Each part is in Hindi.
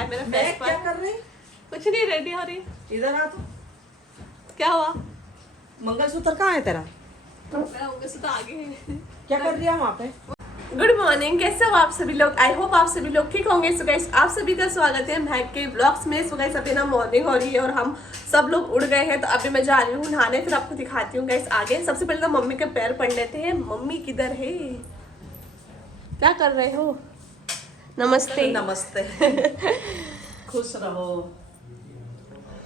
मेरा मैं फेस क्या पर कर रही? कुछ नहीं, रेडी हो रही। इधर आ तू। क्या हुआ? मंगलसूत्र कहाँ है तेरा? मेरा उंगली से तो आगे है। क्या कर रही है वहाँ पे? गुड मॉर्निंग, कैसे हो आप सभी लोग? आई होप आप सभी लोग ठीक होंगे। सो गाइस, आप सभी का स्वागत है महक के ब्लॉग्स में। सो गाइस, अभी ना मॉर्निंग हो रही है और हम सब लोग उड़ गए हैं, तो अभी मैं जा रही हूँ नहाने, फिर आपको दिखाती हूँ गाइस आगे। सबसे पहले तो मम्मी के पैर पड़ लेते हैं। मम्मी किधर है? क्या कर रहे हो? नमस्ते। नमस्ते। खुश रहो,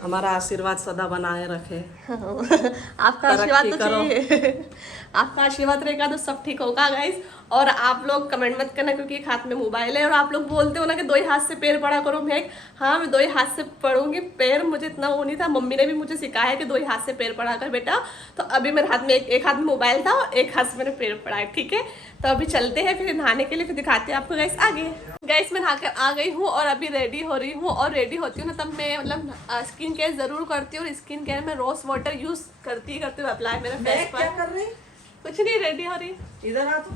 हमारा आशीर्वाद सदा बनाए रखे। आपका आशीर्वाद तो चाहिए। आपका आशीर्वाद रहेगा तो सब ठीक होगा गाइस। और आप लोग कमेंट मत करना, क्योंकि एक हाथ में मोबाइल है और आप लोग बोलते हो ना कि दो ही हाथ से पैर पड़ा करो। मैं हाँ, मैं दो ही हाथ से पढ़ूंगी पैर। मुझे इतना वो नहीं था, मम्मी ने भी मुझे सिखाया कि दो ही हाथ से पैर पढ़ा कर बेटा। तो अभी मेरे हाथ में एक हाथ में मोबाइल था और एक हाथ से मैंने पैर पढ़ा है, ठीक है। तो अभी चलते हैं फिर नहाने के लिए, फिर दिखाते हैं आपको गाइस आगे। गाइस, मैं नहाकर आ गई हूँ और अभी रेडी हो रही हूँ। और रेडी होती हूँ ना तब मैं मतलब स्किन केयर जरूर करती हूँ। और स्किन केयर में रोज वाटर यूज करती हूँ अप्लाई मेरे मैं फेस क्या पर। कर रही? कुछ नहीं, रेडी हो रही। इधर आ तू।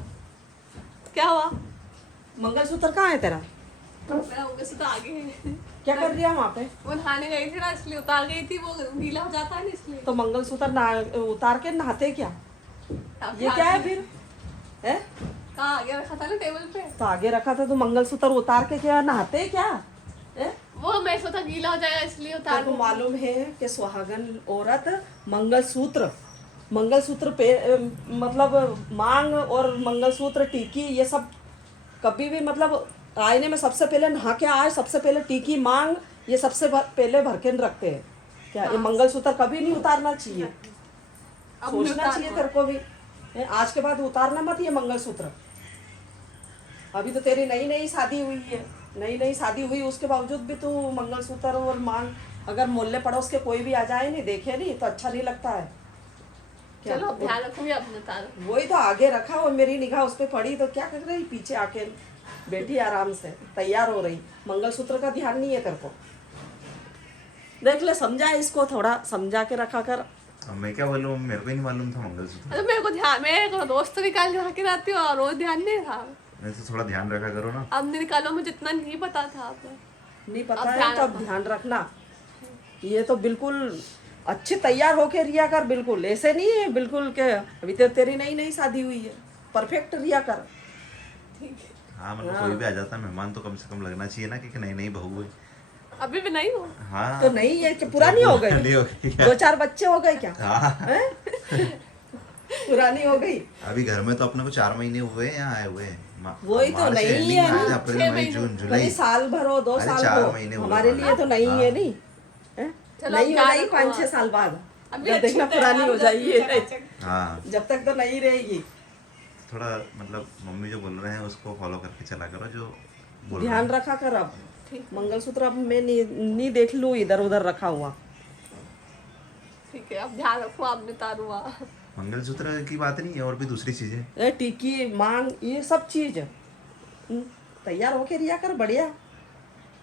क्या हुआ? मंगलसूत्र कहाँ है तेरा? मेरा उंगली से तो आगे है। क्या कर रही है वहाँ पे? वो नहाने गई थी ना, इसलिए उतार गई थी। वो गीला हो जाता है ना, इसलिए। तो मंगलसूत्र उतार के नहाते क्या? ये क्या है फिर? है? कहाँ आगे रखा था ना टेबल पे। तो आगे रखा था तो मंगलसूत्र उतार के क्या नहाते क्या? है? वो मैं सोचा गीला हो जाएगा, इसलिए उतार तेरे को दूँ। मालूम है कि सुहागन औरत मंगलसूत्र पे मतलब मांग और मंगलसूत्र टीकी ये सब कभी भी मतलब आईने में सबसे पहले नहा के आए, सबसे पहले टीकी मांग ये सबसे पहले भर के रखते हैं क्या? ये मंगलसूत्र कभी नहीं उतारना चाहिए। सोचना चाहिए तेरे को भी। आज के बाद उतारना मत ये मंगलसूत्र। अभी तो तेरी नई नई शादी हुई है, नई नई शादी हुई, उसके बावजूद भी तू मंगलसूत्र और मांग। अगर मोहल्ले पड़ोस के कोई भी आ जाए नहीं, देखे नहीं तो अच्छा नहीं लगता है। चलो अब ध्यान रखूंगी अपने तार। वही तो आगे रखा और मेरी निगाह उस पर पड़ी तो क्या कर रही? पीछे आके बैठी आराम से तैयार हो रही। मंगलसूत्र का ध्यान नहीं है तेरे को। देख ले, समझा इसको, थोड़ा समझा के रखा कर। अब मैं क्या बोलूँ, मेरे को ही नहीं मालूम था मंगलसूत्र। अरे मेरे को ध्यान, मैं दोस्त निकाल के रख के आती हूँ और रोज ध्यान नहीं था। वैसे थोड़ा ध्यान रखा करो ना। अब नहीं निकालो, मुझे इतना नहीं पता था। अब नहीं पता अब है ध्यान तो अब ध्यान रखना। ये तो बिल्कुल अच्छे तैयार होके रिया कर, बिल्कुल ऐसे नहीं है बिल्कुल के अभी तो तेरी नई नई शादी हुई है। परफेक्ट रिया कर। हाँ, मतलब कोई भी आ जाता है मेहमान तो कम से कम लगना चाहिए ना कि नई नई बहू है। अभी भी नहीं हूँ। हाँ तो नहीं है कि पुरानी हो गई? नहीं हो गई क्या? 2-4 बच्चे हो गए क्या? हाँ, हैं? पुरानी हो गई? अभी घर में तो अपने को 4 महीने हुए हैं, यहाँ आए हुए हैं। वही तो मार्च नहीं ending है में आए थे, ना। अप्रैल 6 मई महीने। जून कभी जुलाई। साल भर हो, 2 अरे साल 4 हो, महीने हुए हमारे हाँ। लिए तो नहीं है नहीं है? चलो नहीं अब होगी ध्यान 5-6 साल बाद। अभी जब देखना अच्छी पुरानी हो तैयार जाएगी। चकाचक। हाँ, जब तक तो नहीं रहेगी। थोड़ा मतलब मम्मी जो बोल रहे हैं उसको फॉलो करके चला करो, जो बोल रहे ध्यान हैं। रखा कर। अब ठीक। मंगलसूत्र अब मैं नहीं देख लूँ इधर उधर रखा हुआ। ठीक है, अब ध्यान रखो, आपने तारुआ। मंगलसूत्र की बात नहीं है, और भी दूसरी चीजें। टिक्की मांग ये सब चीज तैयार होके रिया कर, बढ़िया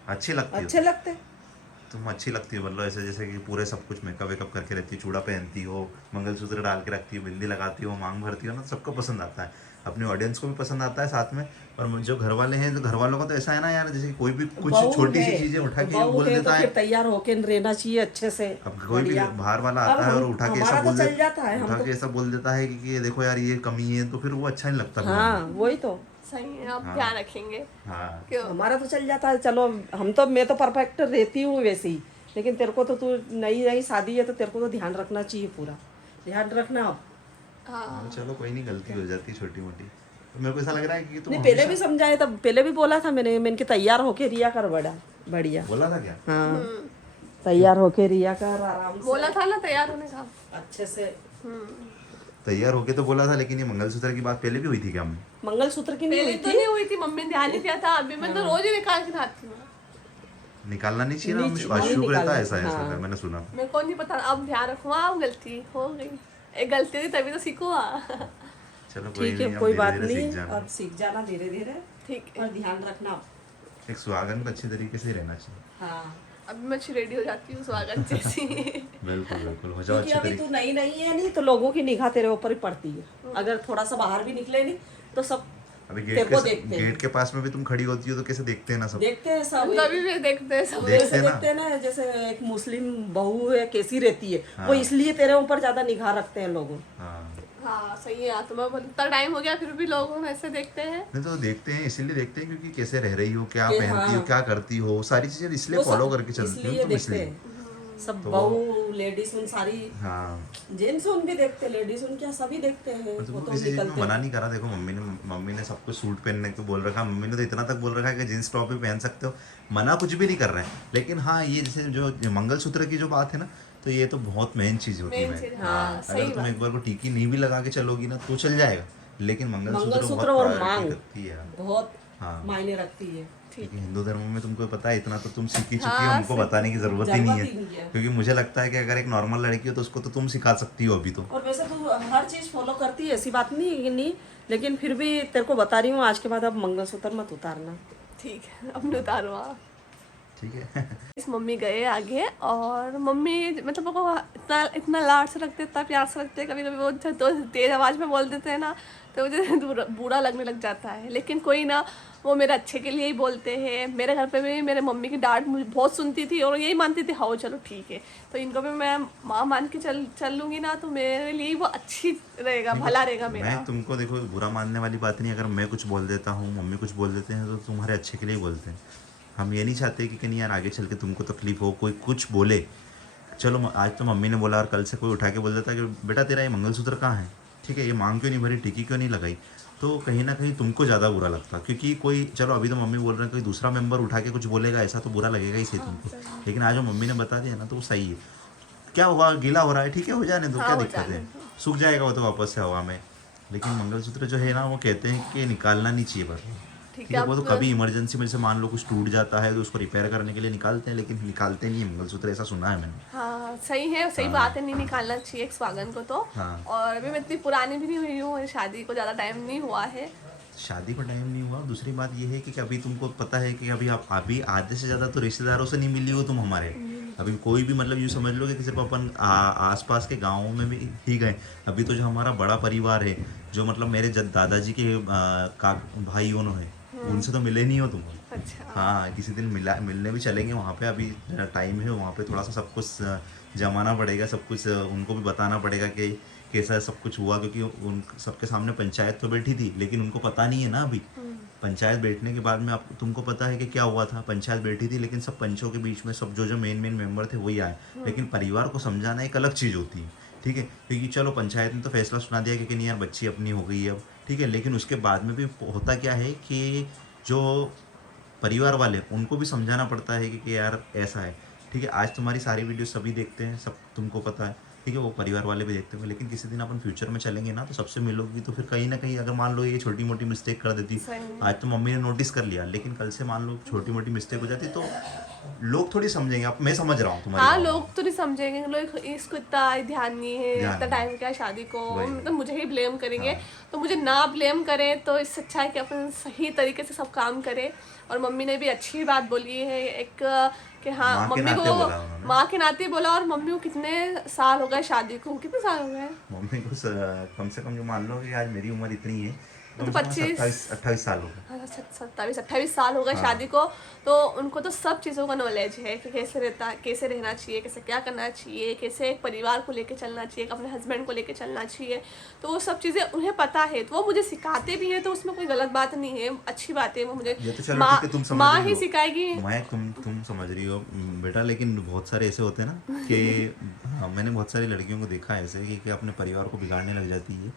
अच्छी लगती हो अच्छे लगते। तुम, अच्छी लगती हो। मतलब ऐसे जैसे कि पूरे सब कुछ मेकअप वेकअप करके रहती हो, चूड़ा पहनती हो, मंगलसूत्र डाल के रखती हो, बिंदी लगाती हो, मांग भरती हो ना, सबको पसंद आता है। अपनी ऑडियंस को भी पसंद आता है साथ में। और जो घर वाले हैं, तो घर वालों का तो ऐसा है ना यार, जैसे कि कोई भी कुछ बहू छोटी सी है, चीजें उठा के बहू बोल है देता तो है। फिर तैयार होके रहना चाहिए अच्छे से। अब कोई भी बढ़िया। बाहर वाला अब आता है और उठा के हमारा ऐसा तो बोल चल जाता है, हम उठा तो के ऐसा बोल देता है कि ये देखो यार ये कमी है, तो फिर वो अच्छा नहीं लगता। हाँ वही तो। सही है, अब हाँ। ध्यान रखेंगे। हाँ, क्यों? हमारा तो चल जाता है। चलो मैं तो परफेक्ट रहती हूँ वैसे ही, लेकिन तेरे को तो तू नई नई शादी है तो तेरे को तो ध्यान रखना चाहिए, पूरा ध्यान रखना। अब हाँ, चलो कोई नहीं, गलती हो जाती है छोटी मोटी। तो मेरे को ऐसा लग रहा है कि तुम नहीं, पहले भी हमेशा- समझाए तब, पहले भी बोला था मैंने कि तैयार होके रिया कर, बड़ा बढ़िया। बोला था क्या? हाँ, तैयार होके रिया कर आराम से बोला था ना तैयार होने का। अच्छे से। तैयार होके तो बोला था, लेकिन ये मंगलसूत्र की बात पहले भी हुई थी क्या? हमें मंगलसूत्र की नहीं पहले हुई तो थी? नहीं हुई थी, मम्मी ने ध्यान नहीं दिया था। अभी मैं तो रोज ही निकाल के नहाती हूँ। निकालना नहीं चाहिए ना, नहीं, नहीं अशुभ रहता निकालना, है ऐसा ऐसा हाँ। मैंने सुना। मेरे को नहीं पता, अब ध्यान रखो। अब गलती हो गई, एक गलती हुई तभी तो सीखो। चलो कोई ठीक है, नहीं, अब कोई धीरे बात धीरे सीख नहीं, जाना। अब सीख जाना धीरे धीरे। ठीक है, और ध्यान रखना। एक सुहागन को अच्छी तरीके से रहना चाहिए। हाँ, अभी मैं रेडी हो जाती हूँ स्वागत जैसी। बिल्कुल बिल्कुल, हो जाओ क्योंकि अच्छी अभी तरीके। तू नई नई है नहीं तो लोगों की निगाह तेरे ऊपर ही पड़ती है। अगर थोड़ा सा बाहर भी निकले नहीं तो सब अभी तेरे को देखते हैं। गेट के पास में भी तुम खड़ी होती हो तो कैसे देखते हैं ना सब। देखते हैं सब, कभी भी देखते हैं सब। देखते ऐसे हैं ना। देखते हैं ना, जैसे एक मुस्लिम बहू है कैसी रहती है, हाँ। वो इसलिए तेरे ऊपर ज्यादा निगाह रखते हैं लोगों। हाँ हाँ सही है। तो मैं इतना टाइम हो गया फिर भी लोग ऐसे देखते हैं। नहीं तो देखते हैं, इसीलिए देखते हैं क्योंकि कैसे रह रही हो, क्या कि पहनती हो, हाँ। क्या करती हो, सारी चीजें इसलिए वो फॉलो सब करके चलती हो इसलिए तुम, देखते इसलिए। हैं सब, तो- बहू लेडीज उन सारी, हाँ जेंट्स उन भी देखते, लेडीज उन क्या सभी देखते हैं, और वो तुमको तो किसी चीज में निकलते मना हैं। नहीं करा। देखो मम्मी ने सबको सूट पहनने को बोल रखा, मम्मी ने तो इतना तक बोल रखा है कि जींस टॉप भी पहन सकते हो, मना कुछ भी नहीं कर रहे हैं। लेकिन हाँ ये जैसे जो मंगलसूत्र की जो बात है ना, तो ये तो बहुत मेन चीज होती Main है। चीज़, हाँ, हाँ, सही अगर तुम बात। एक बार को टीकी नहीं भी लगा के चलोगी ना तो चल जाएगा, लेकिन मंगलसूत्र मंगलसूत्र बहुत और प्रायोरिटी मांग रखती है। बहुत हाँ। मायने रखती है। क्योंकि हिंदू धर्म में तुमको पता है, इतना तो तुम सीखी चुकी हो, हाँ, हमको बताने की जरूरत ही नहीं है। जरूरत ही नहीं है। क्योंकि मुझे लगता है कि अगर एक नॉर्मल लड़की हो तो उसको तो तुम सिखा सकती हो अभी तो। और वैसे तू हर चीज फॉलो करती है, ऐसी बात नहीं है कि नहीं, लेकिन फिर भी तेरे को बता रही हूँ आज के बाद अब मंगलसूत्र मत उतारना। ठीक है, अब नहीं उतारो आप। ठीक है। इस मम्मी गए आगे, और मम्मी मतलब वो इतना इतना लाड से रखते, इतना प्यार से रखते, कभी कभी वो तो तेज आवाज़ में बोल देते हैं ना तो मुझे बुरा लगने लग जाता है। लेकिन कोई ना, वो मेरे अच्छे के लिए ही बोलते हैं। मेरे घर पे भी मेरे मम्मी की डांट मुझे बहुत सुनती थी और यही मानती थी, हाँ चलो ठीक है, तो इनको भी मैं माँ मान के चल लूँगी ना, तो मेरे लिए वो अच्छी रहेगा, भला रहेगा मेरा। मैं तुमको देखो बुरा मानने वाली बात नहीं, अगर मैं कुछ बोल देता हूँ, मम्मी कुछ बोल देते हैं तो तुम्हारे अच्छे के लिए बोलते हैं। हम ये नहीं चाहते कि नहीं यार आगे चल के तुमको तकलीफ हो, कोई कुछ बोले। चलो आज तो मम्मी ने बोला और कल से कोई उठा के बोल देता कि बेटा तेरा ये मंगलसूत्र कहाँ है, ठीक है, ये मांग क्यों नहीं भरी, टिकी क्यों नहीं लगाई, तो कहीं ना कहीं तुमको ज़्यादा बुरा लगता। क्योंकि कोई, चलो अभी तो मम्मी बोल रहे हैं, कोई दूसरा मेंबर उठा के कुछ बोलेगा ऐसा तो बुरा लगेगा ही सही तुमको, लेकिन आज जो मम्मी ने बता दिया ना तो वो सही है। क्या हुआ, गीला हो रहा है, ठीक है हो जाने दो, क्या दिक्कत है, सूख जाएगा वो तो वापस से हवा में। लेकिन मंगलसूत्र जो है ना वो कहते हैं कि निकालना नहीं चाहिए पर, ठीक है, वो तो कभी इमरजेंसी में से मान लो कुछ टूट जाता है तो उसको रिपेयर करने के लिए निकालते हैं, लेकिन निकालते नहीं मंगलसूत्र, ऐसा सुना है मैंने। हाँ सही है, सही बात है, नहीं निकालना चाहिए एक सुहागन को तो। हाँ। और अभी मैं इतनी पुरानी भी नहीं हुई हूँ, मेरी शादी को ज़्यादा टाइम नहीं हुआ है। शादी को टाइम नहीं हुआ। दूसरी बात ये है कि अभी तुमको पता है कि अभी आप अभी आधे से ज़्यादा तो रिश्तेदारों से नहीं मिली हो तुम हमारे। अभी कोई भी मतलब यूँ समझ लो कि सिर्फ अपन आसपास के गाँवों में भी ही गए। अभी तो जो हमारा बड़ा परिवार है, जो मतलब मेरे दादाजी के भाई उन्होंने है, उनसे तो मिले नहीं हो तुम। अच्छा। हाँ किसी दिन मिलने भी चलेंगे वहाँ पे, अभी टाइम है वहाँ पे, थोड़ा सा सब कुछ जमाना पड़ेगा, सब कुछ उनको भी बताना पड़ेगा कि कैसा सब कुछ हुआ, क्योंकि उन सबके सामने पंचायत तो बैठी थी लेकिन उनको पता नहीं है ना अभी। पंचायत बैठने के बाद में आपको तुमको पता है कि क्या हुआ था। पंचायत बैठी थी लेकिन सब पंचों के बीच में सब जो मेन मेंबर थे वही आए, लेकिन परिवार को समझाना एक अलग चीज़ होती है, ठीक है। क्योंकि चलो पंचायत ने तो फैसला सुना दिया कि नहीं यार बच्ची अपनी हो गई है अब, ठीक है, लेकिन उसके बाद में भी होता क्या है कि जो परिवार वाले उनको भी समझाना पड़ता है कि यार ऐसा है, ठीक है। आज तुम्हारी सारी वीडियो सभी देखते हैं, सब तुमको पता है, ठीक है, वो परिवार वाले भी देखते होंगे, लेकिन किसी दिन अपन फ्यूचर में चलेंगे ना तो सबसे मिलोगी तो फिर कहीं ना कहीं अगर मान लो ये छोटी मोटी मिस्टेक कर देती, आज तो मम्मी ने नोटिस कर लिया, लेकिन कल से मान लो छोटी मोटी मिस्टेक हो जाती तो लोग थोड़ी समझेंगे। अब मैं समझ रहा हूँ तुम्हारी हाँ बात। लोग तो नहीं समझेंगे, लोग इसको इतना ध्यान नहीं है, इतना टाइम क्या है शादी को, मतलब मुझे ही ब्लेम करेंगे। तो मुझे ना ब्लेम करें तो इससे अच्छा है कि अपन सही तरीके से सब काम करें। और मम्मी ने भी अच्छी बात बोली है एक कि हाँ, मम्मी को माँ के नाते बोला। और मम्मी को कितने साल हो गए शादी को, कितने साल हो गए मम्मी को कम से कम जो मान लो कि आज मेरी उम्र इतनी है तो 28 साल हो गए, 27-28 साल हो गए शादी को। तो उनको तो सब चीज़ों का नॉलेज है कि कैसे रहना चाहिए, कैसे क्या करना चाहिए, कैसे एक परिवार को लेके चलना चाहिए, अपने हस्बैंड को लेके चलना चाहिए। तो वो सब चीज़ें उन्हें पता है, तो वो मुझे सिखाते भी हैं, तो उसमें कोई गलत बात नहीं है, अच्छी बात है। वो मुझे माँ ही सिखाएगी। मैं तुम समझ रही हो बेटा, लेकिन बहुत सारे ऐसे होते हैं ना कि मैंने बहुत सारी लड़कियों को देखा है ऐसे कि अपने परिवार को बिगाड़ने लग जाती है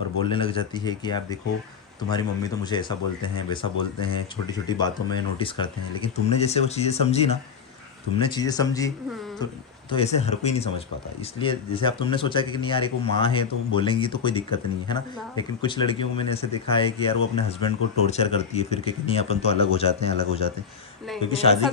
और बोलने लग जाती है कि यार देखो तुम्हारी मम्मी तो मुझे ऐसा बोलते हैं वैसा बोलते हैं, छोटी छोटी बातों में नोटिस करते हैं। लेकिन तुमने जैसे वो चीज़ें समझी ना, तुमने चीज़ें समझी तो ऐसे हर कोई नहीं समझ पाता। इसलिए जैसे आप तुमने सोचा कि नहीं यार एक वो माँ है तो बोलेंगी तो कोई दिक्कत नहीं है ना, लेकिन कुछ लड़कियों को मैंने ऐसे देखा है कि यार वो अपने हस्बैंड को टॉर्चर करती है फिर कि नहीं अपन तो अलग हो जाते हैं क्योंकि शादी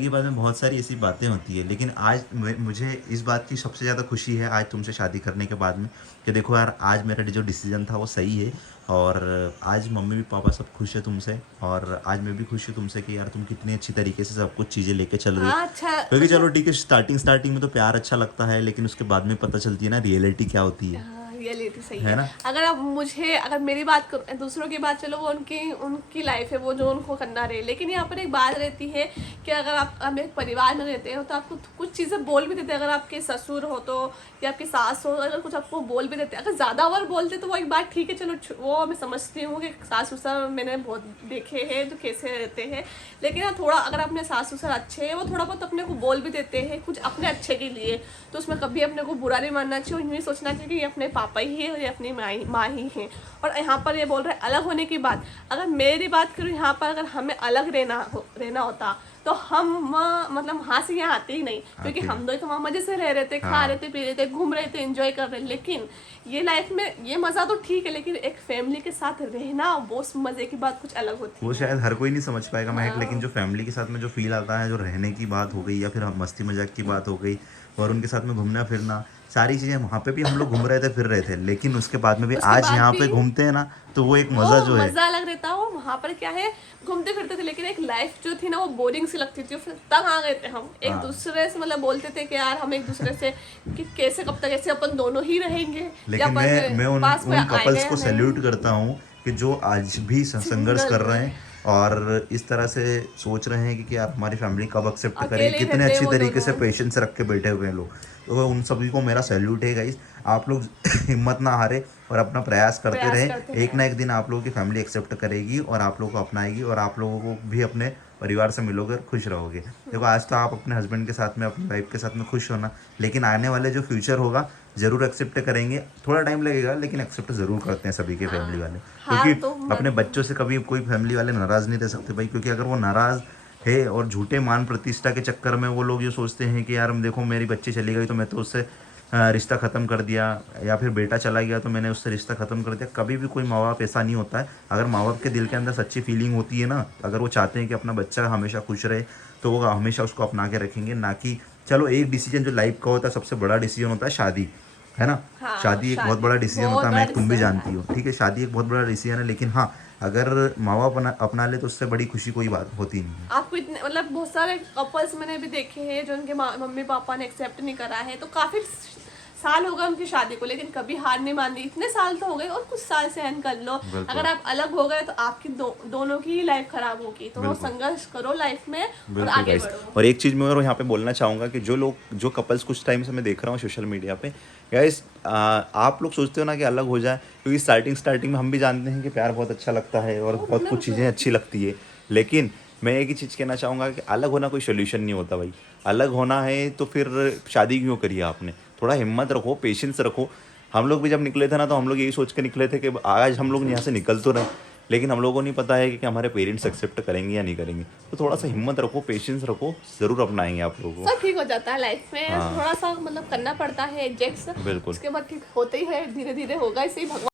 के बाद में बहुत सारी ऐसी बातें होती है। लेकिन आज मुझे इस बात की सबसे ज़्यादा खुशी है आज तुमसे शादी करने के बाद में कि देखो यार आज मेरा जो डिसीजन था वो सही है, और आज मम्मी भी पापा सब खुश है तुमसे, और आज मैं भी खुश हूँ तुमसे कि यार तुम कितनी अच्छी तरीके से सब कुछ चीज़ें लेके चल रही हो। क्योंकि चलो ठीक है स्टार्टिंग में तो प्यार अच्छा लगता है, लेकिन उसके बाद में पता चलती है ना रियलिटी क्या होती है। रियलिटी सही है है ना? अगर अब मुझे अगर मेरी बात करूँ, दूसरों की बात चलो वो उनकी लाइफ है, वो जो उनको करना रहे, लेकिन यहाँ पर एक बात रहती है कि अगर आप एक परिवार में रहते हो तो आपको कुछ चीज़ें बोल भी देते हैं। अगर आपके ससुर हो तो या आपकी सास हो, अगर कुछ आपको बोल भी देते हैं, अगर ज़्यादा ओवर बोलते तो वो एक बात ठीक है, चलो वो मैं समझती हूँ कि सास ससुर मैंने बहुत देखे हैं जो कैसे रहते हैं, लेकिन हाँ थोड़ा अगर अपने सास ससुर अच्छे हैं, वो थोड़ा बहुत अपने को बोल भी देते हैं कुछ अपने अच्छे के लिए, तो उसमें कभी अपने को बुरा नहीं मानना चाहिए, और यूँ सोचना चाहिए कि ये अपने पापा ही है और ये अपनी माँ ही है। और यहाँ पर ये बोल रहे हैं अलग होने की बात, अगर मेरी बात करूँ यहाँ पर अगर हमें अलग रहना होता तो हम मतलब वहाँ से यहाँ आते ही नहीं, क्योंकि हम दो तो वहाँ मजे से रह रहे थे, खा रहे थे, पी रहे थे, घूम रहे थे, एंजॉय कर रहे थे। लेकिन ये लाइफ में ये मज़ा तो ठीक है, लेकिन एक फैमिली के साथ रहना वो उस मज़े की बात कुछ अलग होती है। वो शायद हर कोई नहीं समझ पाएगा महक, लेकिन जो फैमिली के साथ में जो फील आता है, जो रहने की बात हो गई या फिर मस्ती मजाक की बात हो गई और उनके साथ में घूमना फिरना, सारी चीज़ें वहाँ पे भी हम लोग घूम रहे थे फिर रहे थे, लेकिन उसके बाद में भी उसके आज बाद यहाँ भी पे घूमते हैं ना तो वो एक मज़ा जो है मज़ा अलग रहता हो। वहाँ पर क्या है घूमते फिरते थे, लेकिन एक लाइफ जो थी ना वो बोरिंग सी लगती थी। फिर तंग आ गए थे हम एक दूसरे से, मतलब बोलते थे कि यार हम एक दूसरे से कि कैसे कब तक ऐसे अपन दोनों ही रहेंगे, लेकिन मैं उन कपल्स को सैल्यूट करता हूँ कि जो आज भी संघर्ष कर रहे हैं और इस तरह से सोच रहे हैं कि यार हमारी फैमिली कब एक्सेप्ट करे, कितने अच्छी तरीके से पेशेंस रख के बैठे हुए हैं लोग। तो उन सभी को मेरा सैल्यूट है गाइस। आप लोग हिम्मत ना हारे और अपना प्रयास करते रहे, एक ना एक दिन आप लोगों की फैमिली एक्सेप्ट करेगी और आप लोगों को अपनाएगी और आप लोगों को भी अपने परिवार से मिलोगे और खुश रहोगे। देखो आज तो आप अपने हस्बैंड के साथ में अपनी वाइफ के साथ में खुश होना, लेकिन आने वाले जो फ्यूचर होगा ज़रूर एक्सेप्ट करेंगे, थोड़ा टाइम लगेगा लेकिन एक्सेप्ट ज़रूर करते हैं सभी के फैमिली वाले, क्योंकि अपने बच्चों से कभी कोई फैमिली वाले नाराज़ नहीं रह सकते भाई, क्योंकि अगर वो नाराज़ है और झूठे मान प्रतिष्ठा के चक्कर में वो लोग ये सोचते हैं कि यार देखो मेरी बच्ची चली गई तो मैं तो उससे रिश्ता ख़त्म कर दिया, या फिर बेटा चला गया तो मैंने उससे रिश्ता ख़त्म कर दिया। कभी भी कोई माँ बाप ऐसा नहीं होता है। अगर माँ बाप के दिल के अंदर सच्ची फीलिंग होती है ना, अगर वो चाहते हैं कि अपना बच्चा हमेशा खुश रहे तो वो हमेशा उसको अपना के रखेंगे। ना कि चलो एक डिसीजन जो लाइफ का होता है, सबसे बड़ा डिसीजन होता है शादी, है ना? हाँ, शादी एक बहुत बड़ा डिसीजन होता है, मैं तुम भी जानती हो, ठीक है? शादी एक बहुत बड़ा डिसीजन है, लेकिन हाँ अगर माँ बाप अपना ले तो उससे बड़ी खुशी कोई बात होती नहीं है। आपको इतने मतलब बहुत सारे कपल्स मैंने भी देखे हैं जो उनके मम्मी पापा ने एक्सेप्ट नहीं करा है, तो काफी साल हो गए उनकी शादी को, लेकिन कभी हार नहीं मानी। इतने साल तो हो गए और कुछ साल सहन कर लो। अगर आप अलग हो गए तो आपकी दोनों की ही लाइफ खराब होगी, तो वो संघर्ष करो लाइफ में और आगे बढ़ो। और एक चीज़ मैं और यहाँ पे बोलना चाहूँगा कि जो कपल्स कुछ टाइम से मैं देख रहा हूँ सोशल मीडिया पे, गाइस आप लोग सोचते हो ना कि अलग हो जाए, क्योंकि स्टार्टिंग में हम भी जानते हैं कि प्यार बहुत अच्छा लगता है और बहुत कुछ चीज़ें अच्छी लगती है, लेकिन मैं एक ही चीज़ कहना चाहूँगा कि अलग होना कोई सोल्यूशन नहीं होता भाई। अलग होना है तो फिर शादी क्यों करी आपने? थोड़ा हिम्मत रखो, पेशेंस रखो। हम लोग भी जब निकले थे ना तो हम लोग यही सोच के निकले थे कि आज हम लोग यहाँ से निकल तो रहे, लेकिन हम लोगों को नहीं पता है कि हमारे पेरेंट्स एक्सेप्ट करेंगे या नहीं करेंगे। तो थोड़ा सा हिम्मत रखो, पेशेंस रखो, ज़रूर अपनाएंगे आप लोगों को। सब ठीक हो जाता है लाइफ में। थोड़ा सा मतलब करना पड़ता है एडजस्ट, बिल्कुल। उसके बाद ठीक होते ही है, धीरे धीरे होगा। इसे ही भगवान